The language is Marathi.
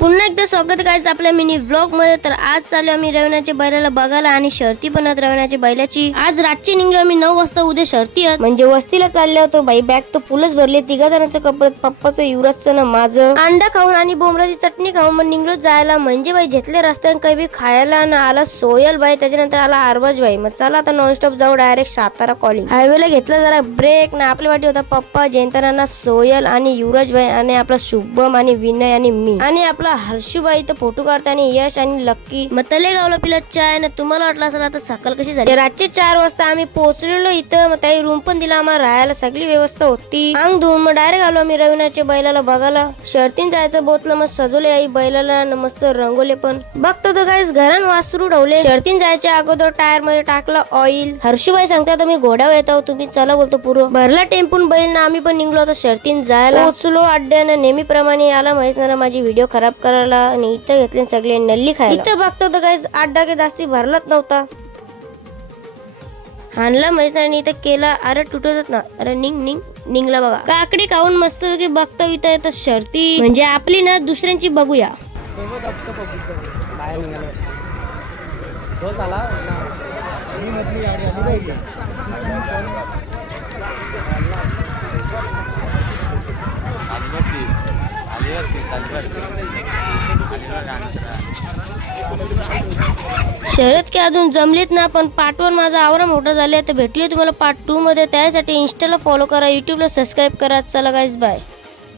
पुन्हा एकदा स्वागत गाइस आपल्या मिनी व्लॉग मध्ये। तर आज चालू आम्ही रवणाच्या बैलाला बघायला आणि शर्ती पण आहेत रवणाच्या बैलाची। आज रातची निघलो आम्ही 9 वाजता, उद्या शर्ती आहेत म्हणजे वस्तीला चालले होतो। बाई बॅग तर फुलच भरले, तिघा जणांचं कपडे, पप्पाचं, युवराजचं ना माझं। अंडा खाऊन आणि बोंबलाची चटणी खाऊन मग निघलो जायला, म्हणजे बाई घेतले रस्त्याने काही बी खायला ना। आला सोयल बाई, त्याच्यानंतर आला अरबाज बाई। मग चला आता नॉनस्टॉप जाऊ डायरेक्ट सातारा कॉलिंग। हायवेला घेतला जरा ब्रेक ना, आपल्या वाटी होता पप्पा, जयंताना, सोयल आणि युवराज बाई आणि आपला शुभम आणि विनय आणि मी आणि आपला हर्षुबाई तर फोटो काढताना यश आणि लक्की। मग तलेगावला पिला चाय ना। तुम्हाला वाटलं असेल आता सकाळ कशी झाली। रातचे 4 वाजता आम्ही पोहोचलेलो इथं। मग त्याही रूम पण दिला आम्हाला, राहायला सगळी व्यवस्था होती। अंग धुवून मग डायरेक्ट आलो आम्ही रविनाच्या बैलाला बघायला। शर्तीन जायचं बोतलं मग सजवले आई बैलाला, मस्त रंगवले पण बघतो तर गाइस घरान वासरू ठेवले। शर्तीन जायच्या अगोदर टायर मध्ये टाकला ऑइल। हर्षुबाई सांगतात तुम्ही घोड्यावर येतो, तुम्ही चला बोलतो पुरं भरला टेम्पून बैल ना। आम्ही पण निघलो होतो शर्तीन जायला। पोहोचलो अड्ड्यानं नेहमीप्रमाणे। आला महेश ना माझी व्हिडिओ खराब करायला आणि इथं घेतले सगळे नल्ली खायला। इथं बघतो तर गाइस अड्डा काही जास्ती भरलाच नव्हता। हाणला महेशने इथं केला, अरे तुटतच ना, अरे निघला बघा। काकडी खाऊन मस्त की बघतो इथं येतं शर्ती, म्हणजे आपली ना दुसऱ्यांची बघूया। शर्यत की अजून जमलीत ना, पण पार्ट 1 माझा आवरा मोठा झाले। तर भेटूया तुम्हाला पार्ट 2 मध्ये। त्यासाठी इंस्टाला फॉलो करा, युट्यूबला सबस्क्राईब करा। चला गाइस बाय।